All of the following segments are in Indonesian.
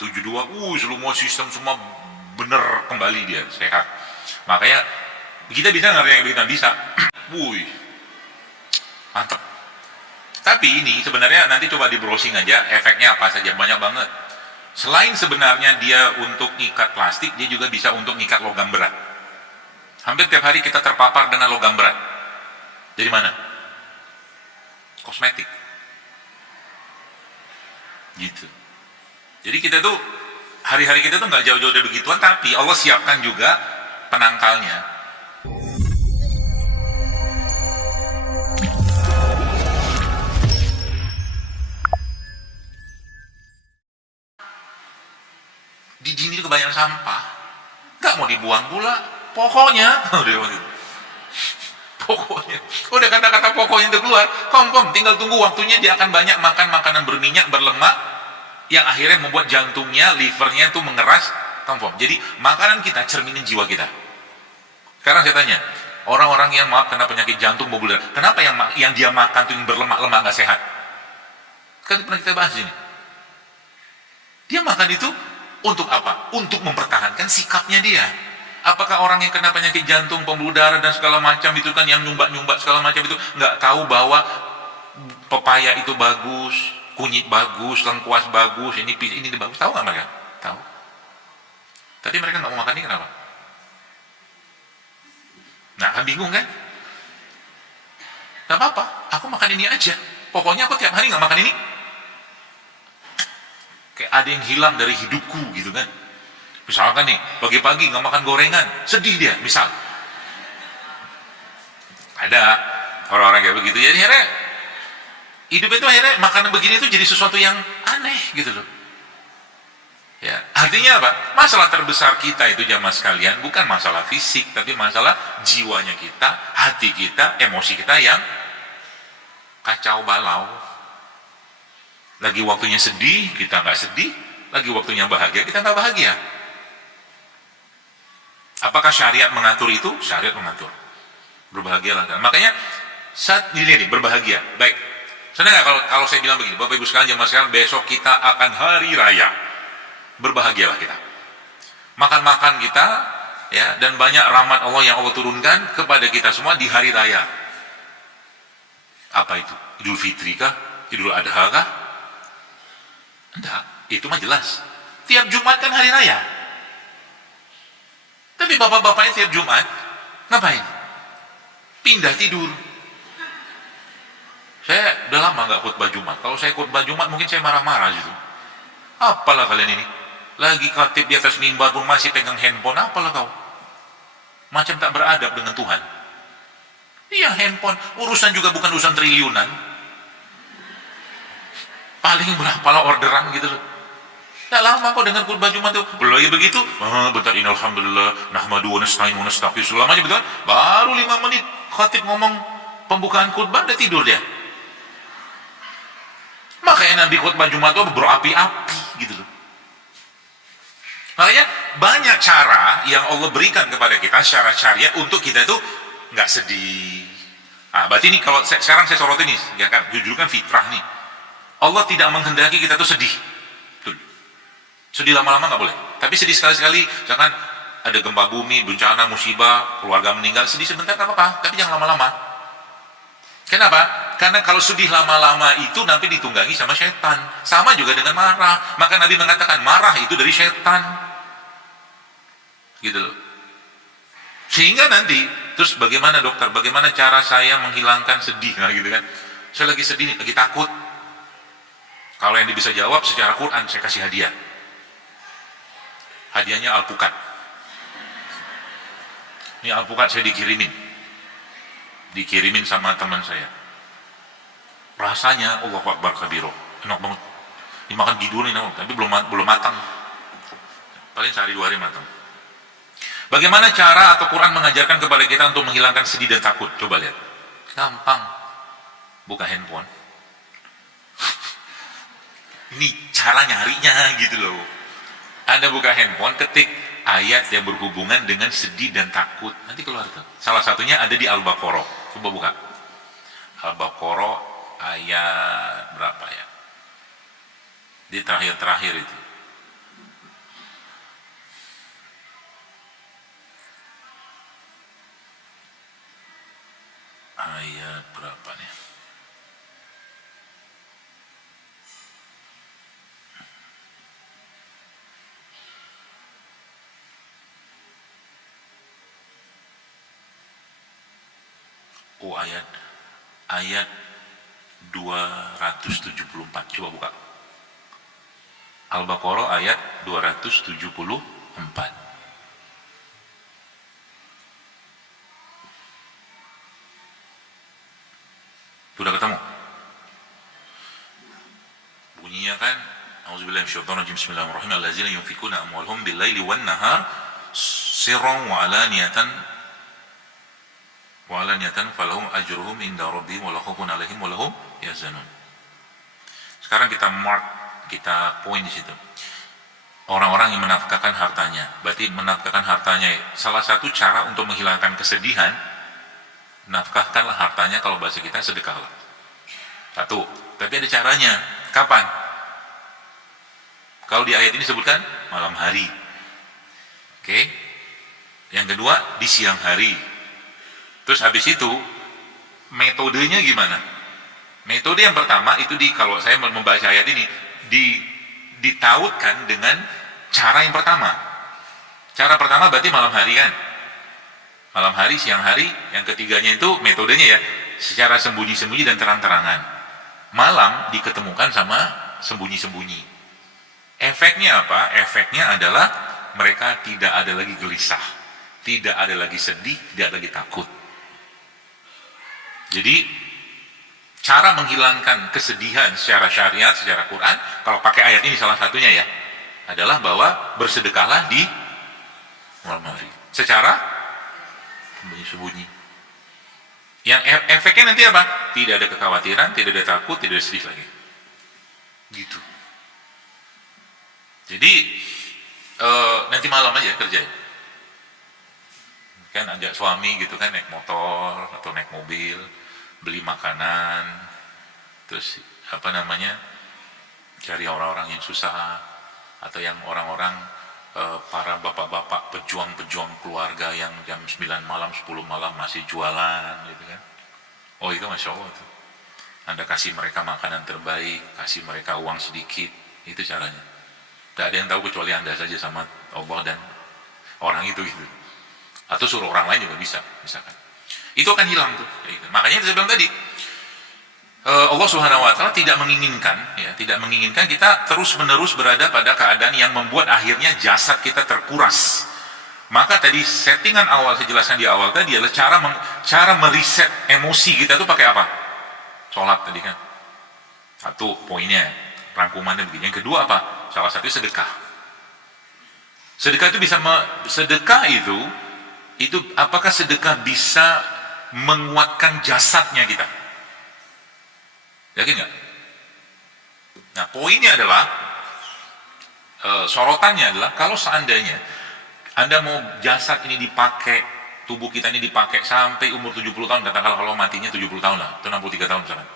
72, semua sistem semua bener kembali dia sehat. Makanya kita bisa ngerti yang kita bisa. Mantap. Tapi ini sebenarnya nanti coba di browsing aja efeknya apa saja, banyak banget. Selain sebenarnya dia untuk ngikat plastik, dia juga bisa untuk ngikat logam berat. Hampir tiap hari kita terpapar dengan logam berat. Dari mana? Kosmetik. Gitu. Jadi kita tuh hari-hari kita tuh nggak jauh-jauh dari begituan, tapi Allah siapkan juga penangkalnya. Di sini kebanyakan sampah, nggak mau dibuang pula. Pokoknya, pokoknya, udah kata-kata pokoknya itu keluar, kom, tinggal tunggu waktunya dia akan banyak makan makanan berminyak, berlemak, yang akhirnya membuat jantungnya, livernya itu mengeras, kom. Jadi makanan kita cerminin jiwa kita. Sekarang saya tanya, orang-orang yang kena penyakit jantung, pembuluh darah, kenapa yang dia makan tuh yang berlemak-lemak nggak sehat? Kan pernah kita bahas ini. Dia makan itu untuk apa? Untuk mempertahankan sikapnya dia. Apakah orang yang kena penyakit jantung, pembuluh darah dan segala macam itu kan yang nyumbat segala macam itu nggak tahu bahwa pepaya itu bagus, kunyit bagus, lengkuas bagus, ini bagus, tahu nggak mereka? Tahu. Tapi mereka nggak mau makan ini kenapa? Nah kan bingung kan? Nggak apa-apa, aku makan ini aja. Pokoknya aku tiap hari nggak makan ini. Kayak ada yang hilang dari hidupku gitu kan. Misalkan nih, pagi-pagi nggak makan gorengan, sedih dia, misal. Ada orang-orang kayak begitu. Jadi akhirnya, hidup itu akhirnya makanan begini itu jadi sesuatu yang aneh gitu loh. Ya, artinya apa? Masalah terbesar kita itu jamaah sekalian, bukan masalah fisik, tapi masalah jiwanya kita, hati kita, emosi kita yang kacau balau. Lagi waktunya sedih, kita nggak sedih. Lagi waktunya bahagia, kita nggak bahagia. Apakah syariat mengatur itu? Syariat mengatur. Berbahagialah. Makanya saat ini berbahagia. Baik. Senang nggak kalau saya bilang begini, Bapak Ibu sekalian, jemaah sekalian, besok kita akan hari raya. Berbahagialah kita. Makan-makan kita, ya, dan banyak rahmat Allah yang Allah turunkan kepada kita semua di hari raya. Apa itu? Idul Fitri kah? Idul Adha kah? Enggak, itu mah jelas. Tiap Jumat kan hari raya. Tapi bapak-bapaknya tiap Jumat ngapain? Pindah tidur. Saya udah lama nggak khutbah Jumat. Kalau saya khutbah Jumat mungkin saya marah-marah gitu. Apalah kalian ini? Lagi khatib di atas mimbar pun masih pegang handphone. Apalah kau? Macam tak beradab dengan Tuhan. Iya, handphone. Urusan juga bukan urusan triliunan. Paling berapa lah orderan gitu loh. Tak lama kok dengan khutbah Jumat tuh. Belum lagi begitu, bentar ini alhamdulillah, nahmadu wa nasta'in wa nastaghfir. Selamanya betul. Baru 5 menit khatib ngomong pembukaan khutbah udah tidur dia. Makanya Nabi khutbah Jumat tuh berapi-api gitu loh. Makanya banyak cara yang Allah berikan kepada kita secara syariat untuk kita itu nggak sedih. Berarti ini kalau sekarang saya sorot ini, ya kan, jujur kan fitrah nih. Allah tidak menghendaki kita tuh sedih. Sedih lama-lama nggak boleh. Tapi sedih sekali-sekali, jangan ada gempa bumi, bencana, musibah, keluarga meninggal, sedih sebentar nggak apa-apa, tapi jangan lama-lama. Kenapa? Karena kalau sedih lama-lama itu nanti ditunggangi sama setan. Sama juga dengan marah. Maka Nabi mengatakan marah itu dari setan. Gitu loh. Sehingga nanti, terus bagaimana dokter? Bagaimana cara saya menghilangkan sedih? Nah gitu kan. Saya lagi sedih, lagi takut. Kalau yang bisa jawab secara Quran, saya kasih hadiah. Hadiahnya alpukat. Ini alpukat saya dikirimin sama teman saya. Rasanya Allah Akbar kabiro, enak banget. Dimakan gidul ini, tapi belum matang. Paling sehari 2 hari matang. Bagaimana cara atau Quran mengajarkan kepada kita untuk menghilangkan sedih dan takut? Coba lihat. Gampang. Buka handphone. Ini cara nyarinya gitu loh. Anda buka handphone, ketik ayat yang berhubungan dengan sedih dan takut. Nanti keluar tuh. Salah satunya ada di Al-Baqarah. Coba buka. Al-Baqarah ayat berapa ya? Di terakhir-terakhir itu. Ayat berapa nih? Oh, ayat 274. Coba buka. Al-Baqarah ayat 274. Sudah ketemu? Bunyinya kan, A'udzubillahi minasyaitonir rajim. Bismillahirrahmanirrahim. Allazina yunfikuna amwalahum bil-laili wan-nahar sirran wa alaniyatan falahum ajruhum inda rabbihim wa la khaufun 'alaihim wa lahum yahzanun. Sekarang kita poin di situ. Orang-orang yang menafkahkan hartanya, berarti menafkahkan hartanya salah satu cara untuk menghilangkan kesedihan. Nafkahkanlah hartanya, kalau bahasa kita sedekahlah. Satu, tapi ada caranya. Kapan? Kalau di ayat ini sebutkan malam hari. Oke. Yang kedua di siang hari. Terus habis itu metodenya gimana? Metode yang pertama itu kalau saya membaca ayat ini ditautkan dengan cara yang pertama. Cara pertama berarti malam hari kan? Malam hari, siang hari. Yang ketiganya itu metodenya ya secara sembunyi-sembunyi dan terang-terangan. Malam diketemukan sama sembunyi-sembunyi. Efeknya apa? Efeknya adalah mereka tidak ada lagi gelisah, tidak ada lagi sedih, tidak lagi takut. Jadi cara menghilangkan kesedihan secara syariat, secara Quran, kalau pakai ayat ini salah satunya ya, adalah bahwa bersedekahlah di malam hari secara sembunyi-sembunyi. Yang efeknya nanti apa? Tidak ada kekhawatiran, tidak ada takut, tidak ada sedih lagi. Gitu. Jadi nanti malam aja kerja. Kan ajak suami gitu kan, naik motor atau naik mobil, beli makanan, terus cari orang-orang yang susah, atau yang orang-orang para bapak-bapak pejuang-pejuang keluarga yang jam 9 malam, 10 malam masih jualan gitu kan. Oh itu Masya Allah tuh. Anda kasih mereka makanan terbaik, kasih mereka uang sedikit, itu caranya. Gak ada yang tahu kecuali Anda saja sama Allah dan orang itu gitu. Atau suruh orang lain juga bisa, misalkan. Itu akan hilang tuh. Gitu. Makanya saya bilang tadi, Allah Subhanahu wa taala tidak menginginkan kita terus-menerus berada pada keadaan yang membuat akhirnya jasad kita terkuras. Maka tadi settingan awal saya jelaskan di awal tadi adalah cara mereset emosi kita tuh pakai apa? Sholat tadi kan. Satu poinnya, rangkumannya begini. Yang kedua apa? Salah satunya sedekah. Sedekah itu apakah sedekah bisa menguatkan jasadnya kita? Yakin nggak? Nah, poinnya adalah sorotannya adalah kalau seandainya Anda mau jasad ini dipakai, tubuh kita ini dipakai sampai umur 70 tahun, katakanlah kalau matinya 70 tahun lah, atau 63 tahun misalkan.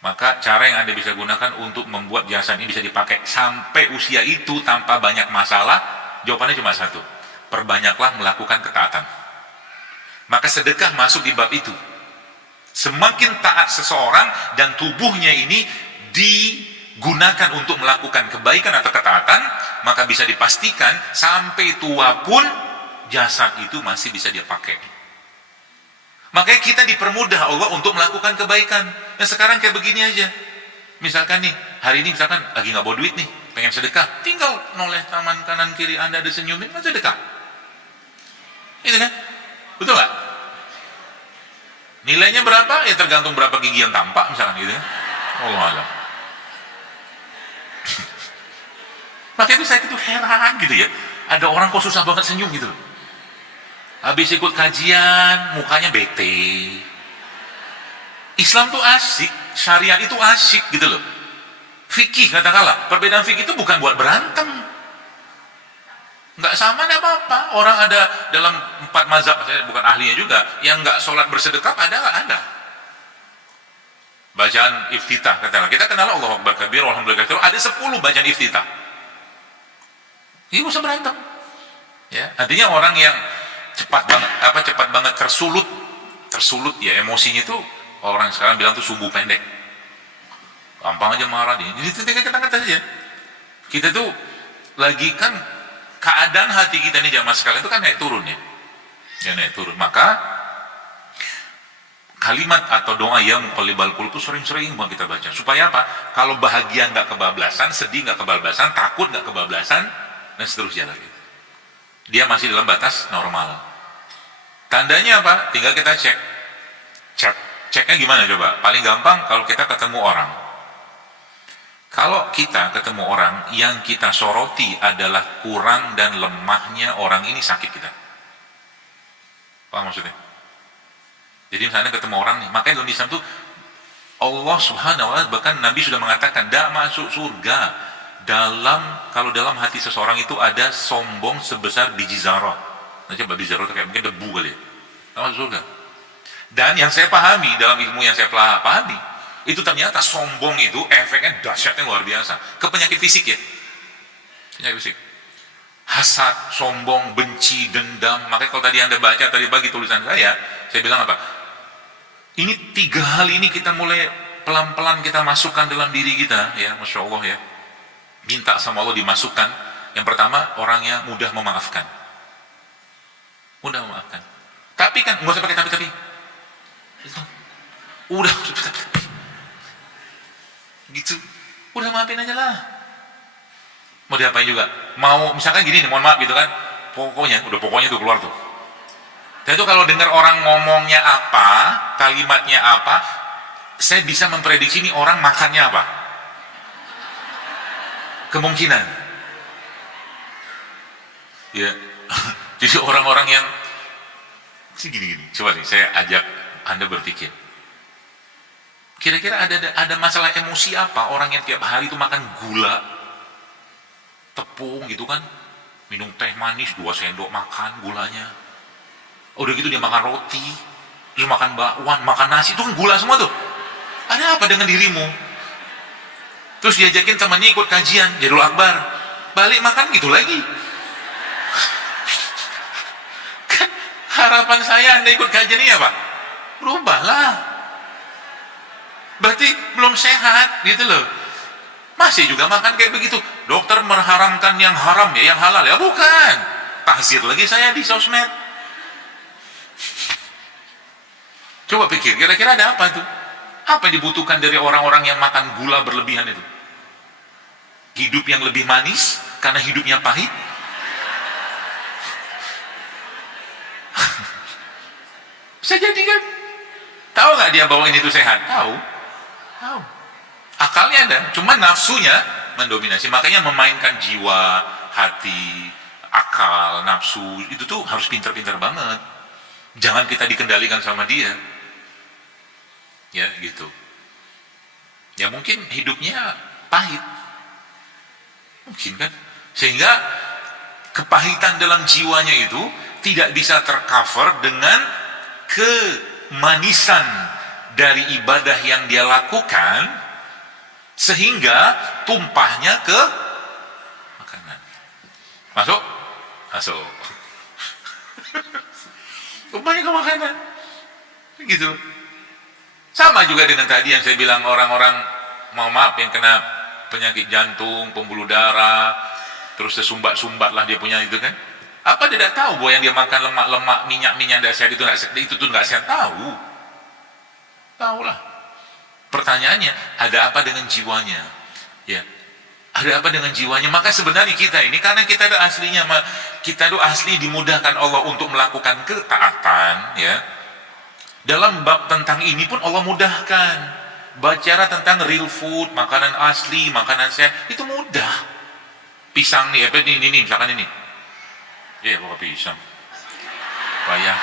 Maka cara yang Anda bisa gunakan untuk membuat jasad ini bisa dipakai sampai usia itu tanpa banyak masalah, jawabannya cuma satu. Perbanyaklah melakukan ketaatan. Maka sedekah masuk di bab itu. Semakin taat seseorang dan tubuhnya ini digunakan untuk melakukan kebaikan atau ketaatan, maka bisa dipastikan sampai tua pun jasad itu masih bisa dia pakai. Makanya kita dipermudah Allah untuk melakukan kebaikan. Nah sekarang kayak begini aja. Misalkan nih, hari ini misalkan lagi nggak bawa duit nih, pengen sedekah, tinggal noleh tangan kanan kiri Anda ada senyumin, kan sedekah. Itu kan? Betul nggak? Nilainya berapa? Ya tergantung berapa gigi yang tampak misalkan gitu kan. Allah alam. Makanya itu saya itu heran gitu ya. Ada orang kok susah banget senyum gitu. Habis ikut kajian, mukanya bete. Islam tuh asik, syariat itu asik gitu loh. Fikih katakanlah, perbedaan fikih itu bukan buat berantem. Nggak sama, nggak apa-apa. Orang ada dalam 4 mazhab, saya bukan ahlinya juga, yang nggak sholat bersedekah ada. Bacaan iftitah katakanlah, kita kenal Allahu Akbar kabir, alhamdulillah kabir, ada 10 bacaan iftitah. Ini nggak usah berantem. Ya, artinya orang yang cepat banget tersulut tersulut ya emosinya tuh, orang sekarang bilang tuh sumbu pendek, gampang aja marah dia. Jadi kita kata saja, kita tuh lagi kan keadaan hati kita ini jamaah sekalian itu kan naik turun ya naik turun. Maka kalimat atau doa ya muqallibal qulub itu sering-sering buat kita baca. Supaya apa? Kalau bahagia nggak kebablasan, sedih nggak kebablasan, takut nggak kebablasan, dan seterusnya lagi. Dia masih dalam batas normal. Tandanya apa? Tinggal kita cek. Ceknya gimana coba? Paling gampang kalau kita ketemu orang. Kalau kita ketemu orang yang kita soroti adalah kurang dan lemahnya orang ini, sakit kita. Paham maksudnya? Jadi misalnya ketemu orang nih, makanya dalam Islam tuh Allah subhanahu wa ta'ala, bahkan Nabi sudah mengatakan, tidak masuk surga kalau dalam hati seseorang itu ada sombong sebesar biji zarah. Nah, coba biji zarah itu kayak mungkin debu kali ya. Tidak masuk surga. Dan yang saya pahami, dalam ilmu yang saya pahami, itu ternyata sombong itu efeknya dahsyatnya luar biasa. Ke penyakit fisik ya. Penyakit fisik. Hasad, sombong, benci, dendam. Makanya kalau tadi Anda baca, tadi bagi tulisan saya bilang apa? Ini 3 hal ini kita mulai pelan-pelan kita masukkan dalam diri kita, ya, Masya Allah ya. Minta sama Allah dimasukkan. Yang pertama, orangnya mudah memaafkan. Mudah memaafkan. Tapi kan, nggak usah pakai tapi. Udah tapi. Gitu. Udah maafin aja lah. Mau diapain juga. Mau, misalkan gini nih, mohon maaf gitu kan. Pokoknya tuh keluar tuh. Dan itu kalau dengar orang ngomongnya apa, kalimatnya apa, saya bisa memprediksi nih orang makannya apa. Kemungkinan. Ya. Jadi orang-orang yang gini. Coba nih saya ajak Anda berpikir. Kira-kira ada masalah emosi apa orang yang tiap hari itu makan gula, tepung gitu kan, minum teh manis 2 sendok makan gulanya. Udah gitu dia makan roti, terus makan bakwan, makan nasi, itu kan gula semua tuh. Ada apa dengan dirimu? Terus diajakin temannya ikut kajian Jadul Akbar, balik makan gitu lagi. Kan harapan saya Anda ikut kajian ini apa? Berubahlah. Berarti belum sehat gitu loh. Masih juga makan kayak begitu. Dokter mengharamkan yang haram ya, yang halal ya, bukan. Tahzir lagi saya di sosmed. Coba pikir, kira-kira ada apa tuh? Apa yang dibutuhkan dari orang-orang yang makan gula berlebihan itu? Hidup yang lebih manis karena hidupnya pahit? Bisa jadi kan? Tahu nggak dia bahwa ini tuh sehat? Tahu. Akalnya ada, cuma nafsunya mendominasi. Makanya memainkan jiwa, hati, akal, nafsu, itu tuh harus pintar-pintar banget. Jangan kita dikendalikan sama dia. Ya gitu. Ya mungkin hidupnya pahit. Mungkin kan. Sehingga kepahitan dalam jiwanya itu tidak bisa tercover dengan kemanisan dari ibadah yang dia lakukan, sehingga tumpahnya ke makanan. Masuk? Tumpahnya ke makanan. Gitu. Sama juga dengan tadi yang saya bilang, orang-orang maaf yang kena penyakit jantung, pembuluh darah, terus sesumbat-sumbat lah dia punya itu kan. Apa dia tidak tahu bahwa yang dia makan lemak-lemak, minyak-minyak tidak sehat itu tuh nggak sehat? Tahu lah. Pertanyaannya, ada apa dengan jiwanya? Ya, ada apa dengan jiwanya? Maka sebenarnya kita ini, karena kita ada aslinya, kita itu asli dimudahkan Allah untuk melakukan ketaatan, ya. Dalam bab tentang ini pun Allah mudahkan. Bicara tentang real food, makanan asli, makanan sehat, itu mudah. Pisang nih, ini misalkan ini. Ya, bawa pisang. Payah.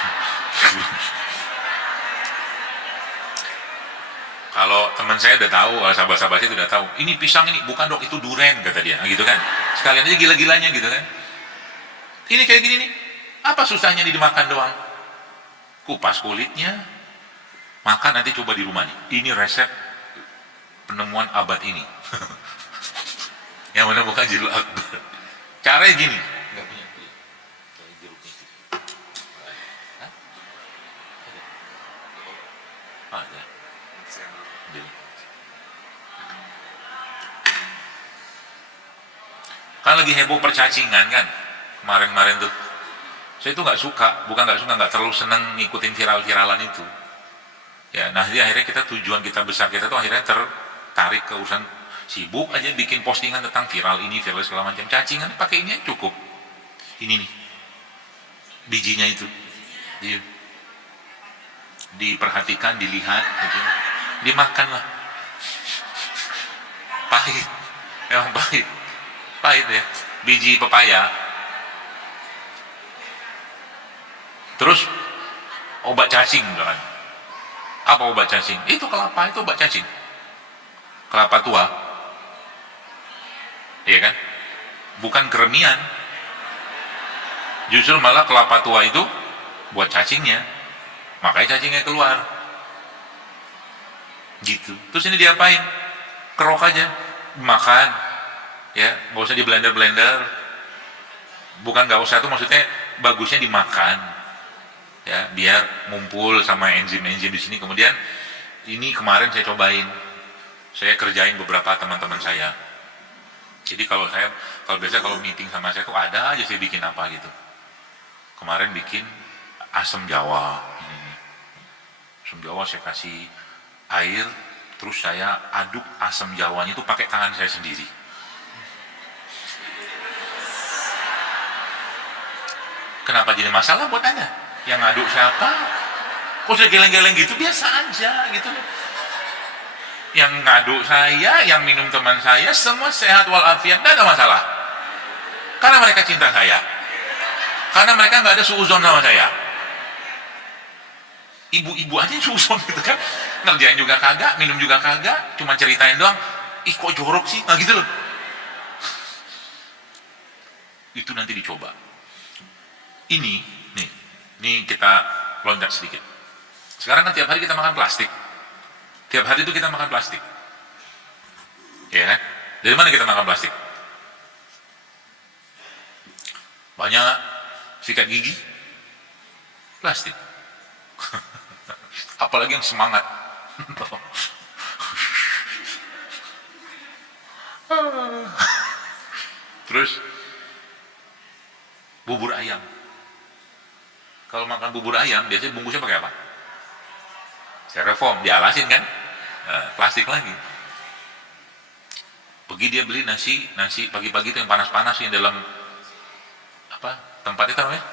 Kalau teman saya udah tahu, sahabat-sahabat saya udah tahu, ini pisang ini, bukan dok, itu duren, kata dia, gitu kan. Sekalian aja gila-gilanya gitu kan. Ini kayak gini nih, apa susahnya dimakan doang? Kupas kulitnya, makan nanti coba di rumah nih. Ini resep penemuan abad ini. Yang menemukan Jadul Akbar. Caranya gini. Enggak punya. Kan lagi heboh percacingan kan kemarin-kemarin tuh. Saya itu nggak suka, bukan nggak suka, nggak terlalu senang ngikutin viral-viralan itu. Ya, nah jadi akhirnya tujuan kita besar kita tuh akhirnya tertarik ke urusan sibuk aja bikin postingan tentang viral ini, viral segala macam. Cacingan pakai ini aja cukup. Ini nih, bijinya itu, diperhatikan, dilihat, gitu. Dimakan lah. Pahit, emang pahit ya. Biji pepaya. Terus obat cacing kan? Apa obat cacing? Itu kelapa, itu obat cacing. Kelapa tua, iya kan? Bukan keremian. Justru malah kelapa tua itu buat cacingnya, makanya cacingnya keluar. Gitu. Terus ini diapain? Kerok aja, makan, ya, nggak usah di blender. Bukan nggak usah, itu maksudnya bagusnya dimakan. Ya, biar ngumpul sama enzim-enzim di sini. Kemudian ini kemarin saya cobain, saya kerjain beberapa teman-teman saya. Jadi kalau biasa kalau meeting sama saya tuh ada aja saya bikin apa gitu. Kemarin bikin asam jawa. Ini. Asam jawa saya kasih air, terus saya aduk asam jawanya itu pakai tangan saya sendiri. Kenapa jadi masalah buat Anda? Yang ngaduk siapa? Kok saya geleng-geleng gitu? Biasa aja gitu loh. Yang ngaduk saya, yang minum teman saya, semua sehat walafiat, tidak ada masalah. Karena mereka cinta saya. Karena mereka nggak ada suuzon sama saya. Ibu-ibu aja yang suuzon gitu kan. Ngerjain juga kagak, minum juga kagak, cuma ceritain doang. Ih kok jorok sih? Nah gitu loh. Itu nanti dicoba. Ini kita loncat sedikit. Sekarang kan tiap hari kita makan plastik. Tiap hari itu kita makan plastik. Ya kan? Dari mana kita makan plastik? Banyak sikat gigi, plastik. Apalagi yang semangat. Terus bubur ayam. Kalau makan bubur ayam, biasanya bungkusnya pakai apa? Styrofoam, dialasin kan? Plastik lagi. Pergi dia beli nasi pagi-pagi itu yang panas-panas yang dalam apa? Tempat itu namanya?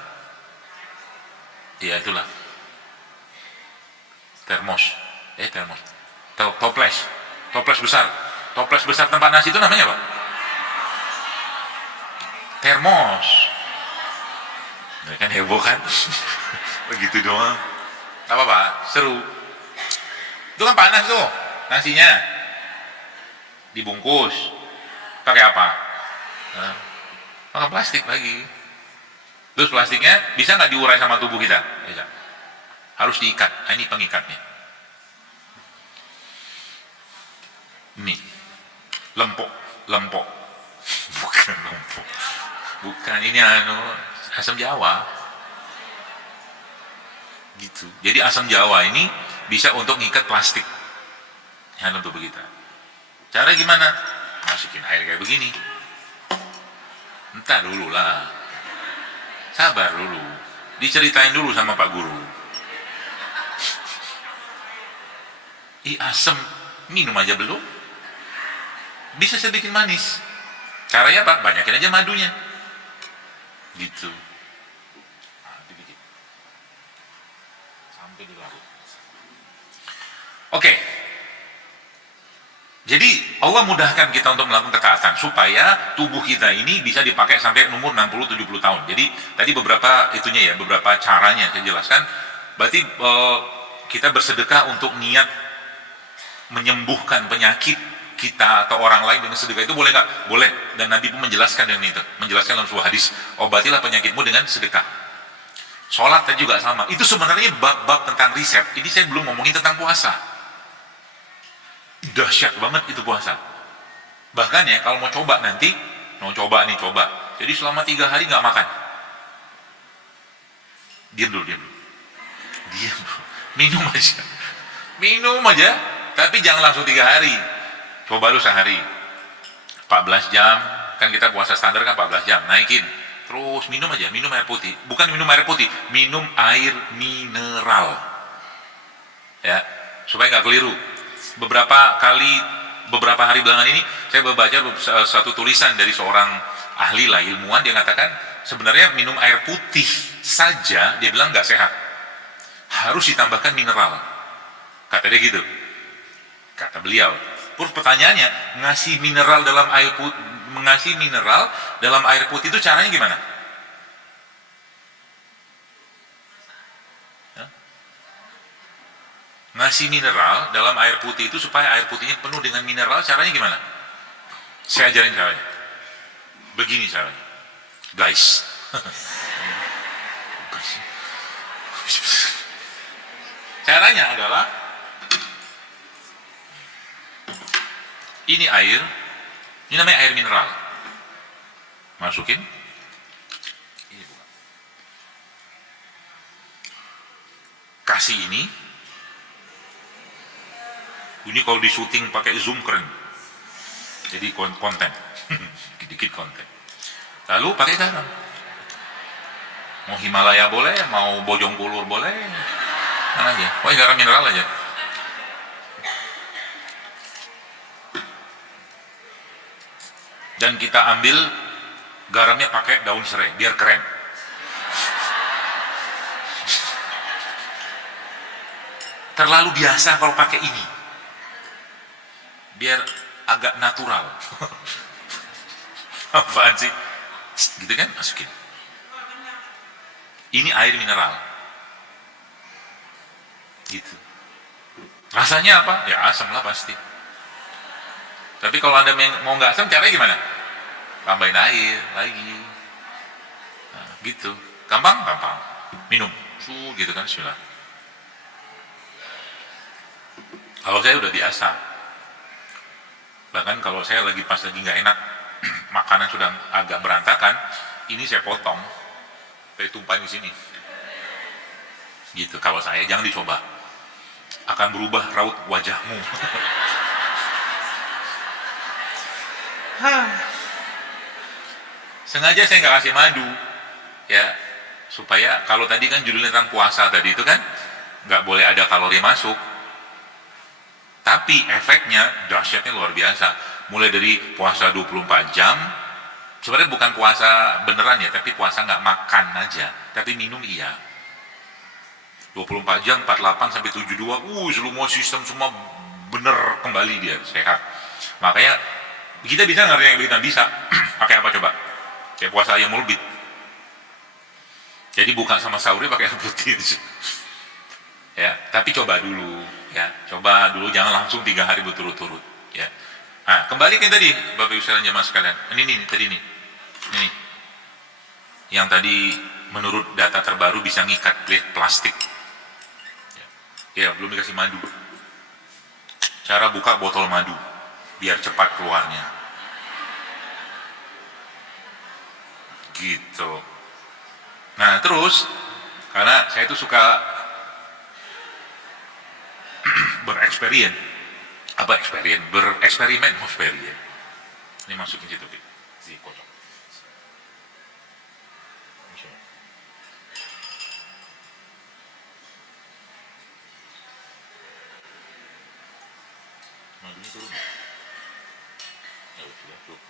Iya itulah. Termos. Toples besar. Toples besar tempat nasi itu namanya apa? Termos. Nah, kan heboh kan? Begitu doang. Apa-apa, seru. Itu kan panas tuh nasinya. Dibungkus. Pakai apa? Pakai plastik lagi. Terus plastiknya bisa nggak diurai sama tubuh kita? Bisa. Harus diikat. Nah, ini pengikatnya. Ini lempok. Bukan lempok. Bukan, ini asam jawa. Gitu. Jadi asam jawa ini bisa untuk ngikat plastik. Ya, untuk begitu. Cara gimana? Masukin air kayak begini. Entar dulu lah. Sabar dulu. Diceritain dulu sama Pak Guru. Asam, minum aja belum? Bisa saya bikin manis. Caranya apa? Banyakin aja madunya. Gitu. Dibikin. Sampai dilarut. Oke. Jadi Allah mudahkan kita untuk melakukan ketaatan supaya tubuh kita ini bisa dipakai sampai umur 60-70 tahun. Jadi tadi beberapa itunya ya, beberapa caranya saya jelaskan. Berarti kita bersedekah untuk niat menyembuhkan penyakit kita atau orang lain dengan sedekah, itu boleh nggak? Boleh. Dan Nabi pun menjelaskan dengan itu, menjelaskan dalam sebuah hadis, obatilah penyakitmu dengan sedekah. Sholat juga sama. Itu sebenarnya bab-bab tentang riset. Ini saya belum ngomongin tentang puasa. Dahsyat banget itu puasa. Bahkan ya kalau mau coba nanti, coba. Jadi selama 3 hari nggak makan. Diam dulu. Minum aja. Tapi jangan langsung 3 hari. Coba lu sehari 14 jam kan kita puasa standar kan 14 jam, naikin. Terus minum aja, minum air putih. Bukan minum air putih, minum air mineral. Ya, supaya nggak keliru. Beberapa hari belakangan ini, saya membaca satu tulisan dari seorang ahli lah, ilmuwan, dia mengatakan, sebenarnya minum air putih saja, dia bilang nggak sehat. Harus ditambahkan mineral. Kata dia gitu. Kata beliau. Terus pertanyaannya, ngasih mineral dalam air putih itu caranya gimana? Ya? Ngasih mineral dalam air putih itu supaya air putihnya penuh dengan mineral, caranya gimana? Saya ajarin caranya. Begini caranya. Guys. Caranya adalah ini air, ini namanya air mineral. Masukin. Ini bukan. Kasih ini. Ini kalau di syuting pakai zoom keren. Jadi konten. Dikit konten. Lalu pakai garam. Mau Himalaya boleh, mau Bojong Kulur boleh. Mana aja. Pokoknya garam mineral aja. Dan kita ambil garamnya pakai daun serai biar keren. Terlalu biasa kalau pakai ini, biar agak natural. Apaan sih? Gitu kan, masukin. Ini air mineral. Gitu. Rasanya apa? Ya asam lah pasti. Tapi kalau Anda mau nggak asam, caranya gimana? Tambahin air lagi. Nah, gitu. Gampang? Gampang. Minum. Gitu kan, bismillah. Kalau saya udah biasa. Bahkan kalau saya pas lagi nggak enak, makanan sudah agak berantakan, ini saya potong, saya tumpahin di sini. Gitu. Kalau saya, jangan dicoba. Akan berubah raut wajahmu. Sengaja saya nggak kasih madu, ya, supaya kalau tadi kan judulnya tentang puasa tadi itu kan nggak boleh ada kalori masuk, tapi efeknya dahsyatnya luar biasa. Mulai dari puasa 24 jam, sebenarnya bukan puasa beneran ya, tapi puasa nggak makan aja, tapi minum iya. 24 jam, 48 sampai 72, semua sistem semua bener kembali dia sehat. Makanya kita bisa ngerti yang kita bisa pakai apa coba? Kayak puasa ayam mulbit. Jadi buka sama sahurnya pakai air putih. Ya, tapi coba dulu, ya. Coba dulu, jangan langsung 3 hari berturut-turut, ya. Nah, kembali ke tadi, Bapak Ibu sekalian jemaah sekalian. Ini tadi nih. Ini. Yang tadi menurut data terbaru bisa ngikat plastik. Ya, belum dikasih madu. Cara buka botol madu biar cepat keluarnya. Gitu. Nah, terus karena saya itu suka bereksperimen. Ini masukin situ, si kocok. Madunya turun. Ya, sudah cukup.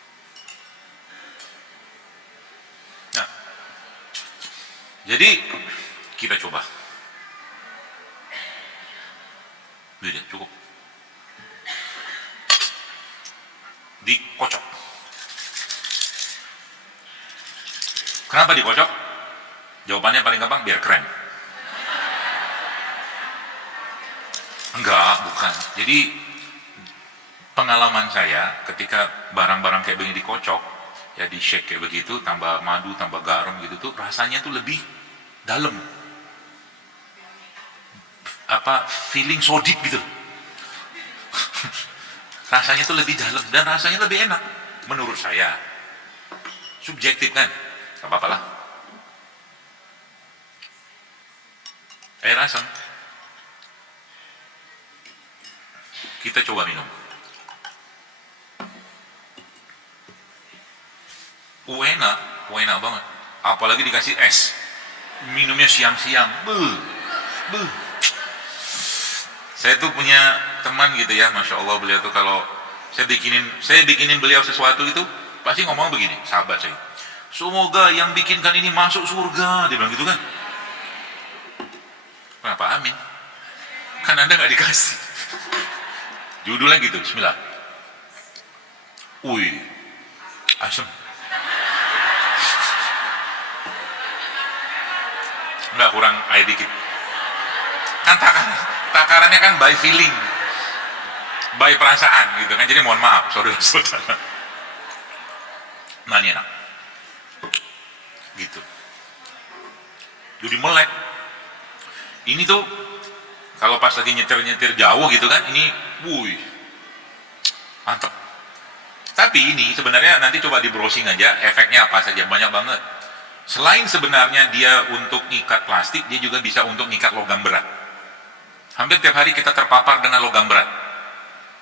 Nah, jadi kita coba. Udah cukup. Dikocok. Kenapa dikocok? Jawabannya paling gampang, biar keren. Enggak, bukan. Jadi pengalaman saya ketika barang-barang kayak begini dikocok, ya di shake kayak begitu, tambah madu, tambah garam gitu tuh, rasanya tuh lebih dalam. Feeling so deep gitu. Rasanya tuh lebih dalam dan rasanya lebih enak menurut saya. Subjektif kan? Gak apa-apa lah. Air asam. Kita coba minum. Enak, enak banget. Apalagi dikasih es. Minumnya siang-siang. Beuh, beuh. Saya tuh punya teman gitu ya, Masya Allah, beliau tuh kalau saya bikinin beliau sesuatu itu pasti ngomong begini, sahabat saya, semoga yang bikinkan ini masuk surga, dia bilang gitu kan. Kenapa amin? Kan Anda nggak dikasih. Judulnya gitu, Bismillah. Wih, asem. Enggak, kurang air dikit. Kan takarannya kan by feeling, by perasaan gitu kan. Jadi mohon maaf, saudara-saudara. Nah, ini enak. Gitu. Jadi melek. Ini tuh kalau pas lagi nyetir jauh gitu kan, ini, wuih, mantep. Tapi ini sebenarnya nanti coba di browsing aja, efeknya apa saja, banyak banget. Selain sebenarnya dia untuk ngikat plastik, dia juga bisa untuk ngikat logam berat. Hampir tiap hari kita terpapar dengan logam berat.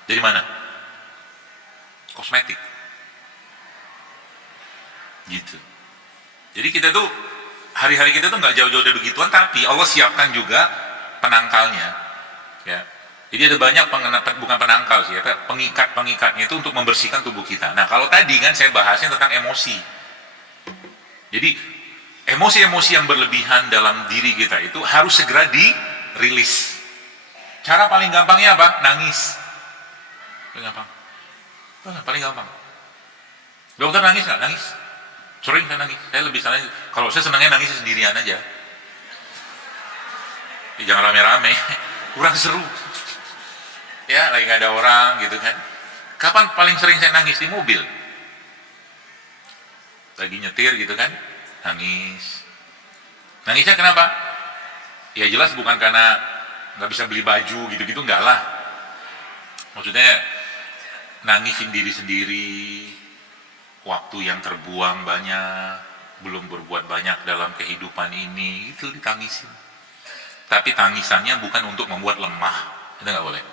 Dari mana? Kosmetik. Gitu. Jadi kita tuh, hari-hari kita tuh nggak jauh-jauh dari begituan, tapi Allah siapkan juga penangkalnya. Ya. Jadi ada banyak bukan penangkal sih, pengikat-pengikatnya itu untuk membersihkan tubuh kita. Nah, kalau tadi kan saya bahasnya tentang emosi. Jadi emosi-emosi yang berlebihan dalam diri kita itu harus segera dirilis. Cara paling gampangnya apa? Nangis. Paling gampang. Paling gampang. Dokter nangis nggak? Nangis. Sering saya nangis. Saya lebih senang. Kalau saya senangnya nangis sendirian aja. Jangan rame-rame. Kurang seru. Ya, lagi nggak ada orang gitu kan. Kapan paling sering saya nangis? Di mobil. Lagi nyetir gitu kan, nangis. Nangisnya kenapa? Ya jelas bukan karena nggak bisa beli baju gitu-gitu, enggak lah. Maksudnya nangisin diri sendiri, waktu yang terbuang banyak, belum berbuat banyak dalam kehidupan ini, itu ditangisin. Tapi tangisannya bukan untuk membuat lemah, itu nggak boleh.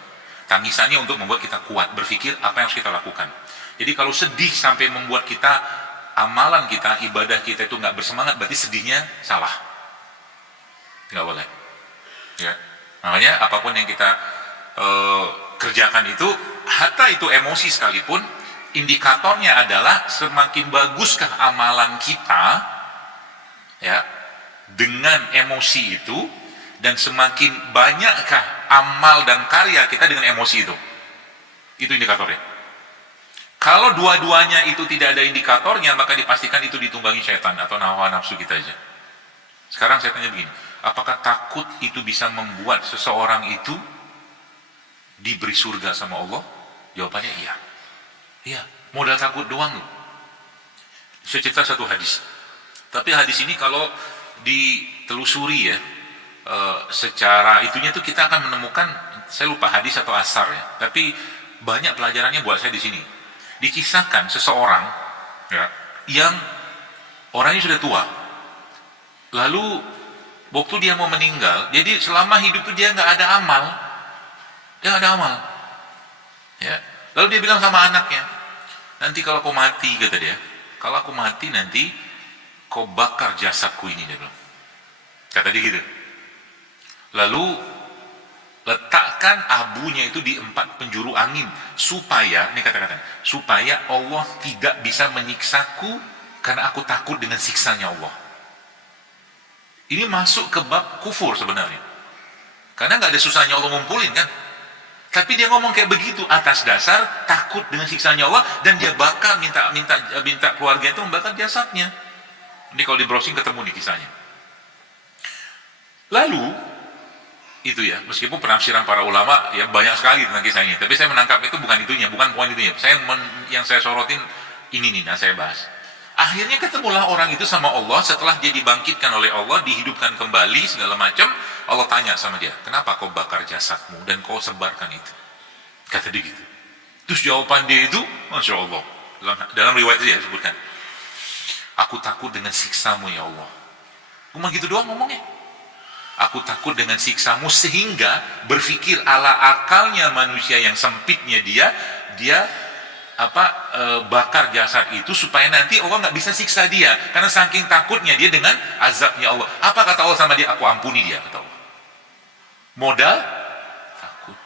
Tangisannya untuk membuat kita kuat, berpikir apa yang harus kita lakukan. Jadi kalau sedih sampai membuat kita, amalan kita, ibadah kita itu nggak bersemangat, berarti sedihnya salah. Nggak boleh. Ya. Makanya apapun yang kita kerjakan itu, hatta itu emosi sekalipun, indikatornya adalah semakin baguskah amalan kita, ya, dengan emosi itu, dan semakin banyakkah amal dan karya kita dengan emosi itu. Itu indikatornya. Kalau dua-duanya itu tidak ada indikatornya, maka dipastikan itu ditunggangi syaitan atau hawa nafsu kita aja. Sekarang saya tanya begini, apakah takut itu bisa membuat seseorang itu diberi surga sama Allah? Jawabannya iya. Iya, modal takut doang loh. Saya cerita satu hadis. Tapi hadis ini kalau ditelusuri ya, secara itunya tuh kita akan menemukan, saya lupa hadis atau asar ya, tapi banyak pelajarannya buat saya di sini. Dikisahkan seseorang ya, yang orangnya sudah tua, lalu waktu dia mau meninggal, jadi selama hidup itu dia nggak ada amal, ya. Lalu dia bilang sama anaknya, nanti kalau kau mati, kata dia, kalau aku mati nanti kau bakar jasadku ini, dia bilang, kata dia gitu. Lalu letakkan abunya itu di 4 penjuru angin, supaya, ini kata-kata, supaya Allah tidak bisa menyiksaku karena aku takut dengan siksanya Allah. Ini masuk ke bab kufur sebenarnya, karena nggak ada susahnya Allah ngumpulin kan. Tapi dia ngomong kayak begitu atas dasar takut dengan siksanya Allah, dan dia bakal minta keluarga itu membakar jasadnya. Ini kalau di browsing ketemu nih kisahnya. Lalu itu ya, meskipun penafsiran para ulama ya banyak sekali tentang kisah ini, tapi saya menangkap itu bukan itunya, bukan poin itunya. Yang saya sorotin ini nih, nah saya bahas. Akhirnya ketemulah orang itu sama Allah setelah dia dibangkitkan oleh Allah, dihidupkan kembali segala macam. Allah tanya sama dia, kenapa kau bakar jasadmu dan kau sebarkan itu? Kata dia gitu. Terus jawaban dia itu, Masya Allah, dalam riwayat dia disebutkan, aku takut dengan siksamu ya Allah. Cuma gitu doang ngomongnya. Aku takut dengan siksamu, sehingga berpikir ala akalnya manusia yang sempitnya dia bakar jasad itu supaya nanti Allah nggak bisa siksa dia karena saking takutnya dia dengan azabnya Allah. Apa kata Allah sama dia? Aku ampuni dia, kata Allah. Modal takut.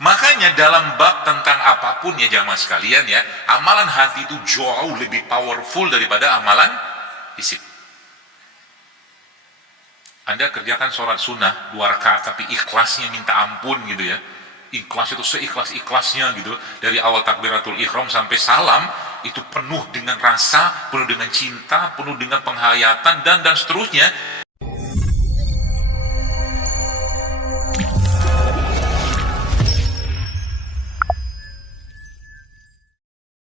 Makanya dalam bab tentang apapun ya jamaah sekalian ya, amalan hati itu jauh lebih powerful daripada amalan fisik. Anda kerjakan sholat sunnah 2 rakaat tapi ikhlasnya minta ampun gitu ya, ikhlas itu seikhlas-ikhlasnya gitu, dari awal takbiratul ihram sampai salam itu penuh dengan rasa, penuh dengan cinta, penuh dengan penghayatan dan seterusnya,